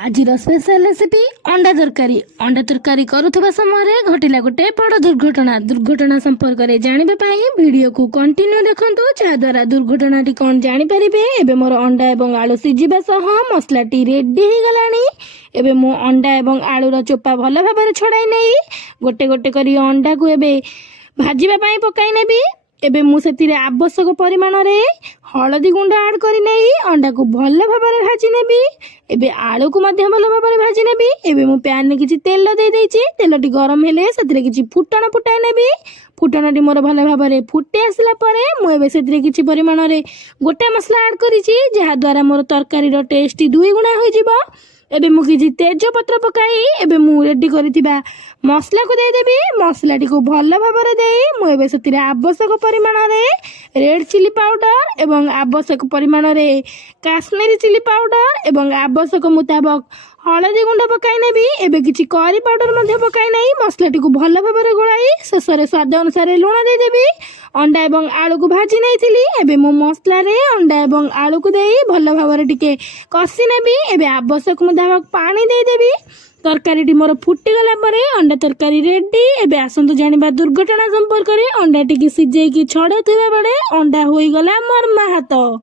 ଆଜିର special recipe ଅଣ୍ଡା ତରକାରୀ। ଅଣ୍ଡା ତରକାରୀ କରୁଥିବା ସମୟରେ ଘଟିଲା ଗୋଟେ ବଡ଼ ଦୁର୍ଘଟଣା ସମ୍ପର୍କରେ ଜାଣିବା ପାଇଁ ଭିଡ଼ିଓକୁ କଣ୍ଟିନ୍ୟୁ ଦେଖନ୍ତୁ, ଯାହାଦ୍ୱାରା ଦୁର୍ଘଟଣାଟି କ'ଣ ଜାଣିପାରିବେ। ଏବେ ମୋର ଅଣ୍ଡା ଏବଂ ଆଳୁ ସିଝିବା ସହ ମସଲାଟି ରେଡି ହେଇଗଲାଣି। ଏବେ ମୁଁ ଅଣ୍ଡା ଏବଂ ଆଳୁର ଚୋପା ଭଲ ଭାବରେ ଛଡ଼ାଇ ନେଇ ଗୋଟେ ଗୋଟେ କରି ଅଣ୍ଡାକୁ ଏବେ ଭାଜିବା ପାଇଁ ପକାଇ ନେବି। ଏବେ ମୁଁ ସେଥିରେ ଆବଶ୍ୟକ ପରିମାଣରେ ହଳଦୀ ଗୁଣ୍ଡ ଆଡ୍ କରି ନେଇ ଅଣ୍ଡାକୁ ଭଲ ଭାବରେ ଭାଜି ନେବି। ଏବେ ଆଳୁକୁ ମଧ୍ୟ ଭଲ ଭାବରେ ଭାଜି ନେବି। ଏବେ ମୁଁ ପ୍ୟାନରେ କିଛି ତେଲ ଦେଇଛି। ତେଲଟି ଗରମ ହେଲେ ସେଥିରେ କିଛି ଫୁଟଣ ଫୁଟାଇ ନେବି। ଫୁଟଣଟି ମୋର ଭଲ ଭାବରେ ଫୁଟି ଆସିଲା ପରେ ମୁଁ ଏବେ ସେଥିରେ କିଛି ପରିମାଣରେ ଗୋଟା ମସଲା ଆଡ୍ କରିଛି, ଯାହାଦ୍ୱାରା ମୋର ତରକାରୀର ଟେଷ୍ଟ 2 ଗୁଣା ହୋଇଯିବ। ଏବେ ମୁଁ କିଛି ତେଜପତ୍ର ପକାଇ ଏବେ ମୁଁ ରେଡି କରିଥିବା ମସଲାକୁ ଦେଇଦେବି। ମସଲାଟିକୁ ଭଲ ଭାବରେ ଦେଇ ମୁଁ ଏବେ ସେଥିରେ ଆବଶ୍ୟକ ପରିମାଣରେ ରେଡ୍ ଚିଲି ପାଉଡର ଏବଂ ଆବଶ୍ୟକ ପରିମାଣରେ କାଶ୍ମୀରୀ ଚିଲି ପାଉଡର ଏବଂ ଆବଶ୍ୟକ ମୁତାବକ ହଳଦୀ ଗୁଣ୍ଡ ପକାଇ ନେବି। ଏବେ କିଛି କରି ପାଉଡର ମଧ୍ୟ ପକାଇ ନେଇ ମସଲାଟିକୁ ଭଲ ଭାବରେ ଗୋଳାଇ ଶେଷରେ ସ୍ୱାଦ ଅନୁସାରେ ଲୁଣ ଦେଇଦେବି। ଅଣ୍ଡା ଏବଂ ଆଳୁକୁ ଭାଜି ନେଇଥିଲି। ଏବେ ମୁଁ ମସଲାରେ ଅଣ୍ଡା ଏବଂ ଆଳୁକୁ ଦେଇ ଭଲ ଭାବରେ ଟିକେ କଷି ନେବି। ଏବେ ଆବଶ୍ୟକ ମୁତାବକ ପାଣି ଦେଇଦେବି। ତରକାରୀଟି ମୋର ଫୁଟିଗଲା ପରେ ଅଣ୍ଡା ତରକାରୀ ରେଡି। ଏବେ ଆସନ୍ତୁ ଜାଣିବା ଦୁର୍ଘଟଣା ସମ୍ପର୍କରେ। ଅଣ୍ଡାଟିକି ସିଝେଇକି ଛଡ଼ଉଥିବା ବେଳେ ଅଣ୍ଡା ହୋଇଗଲା ମର୍ମାହତ।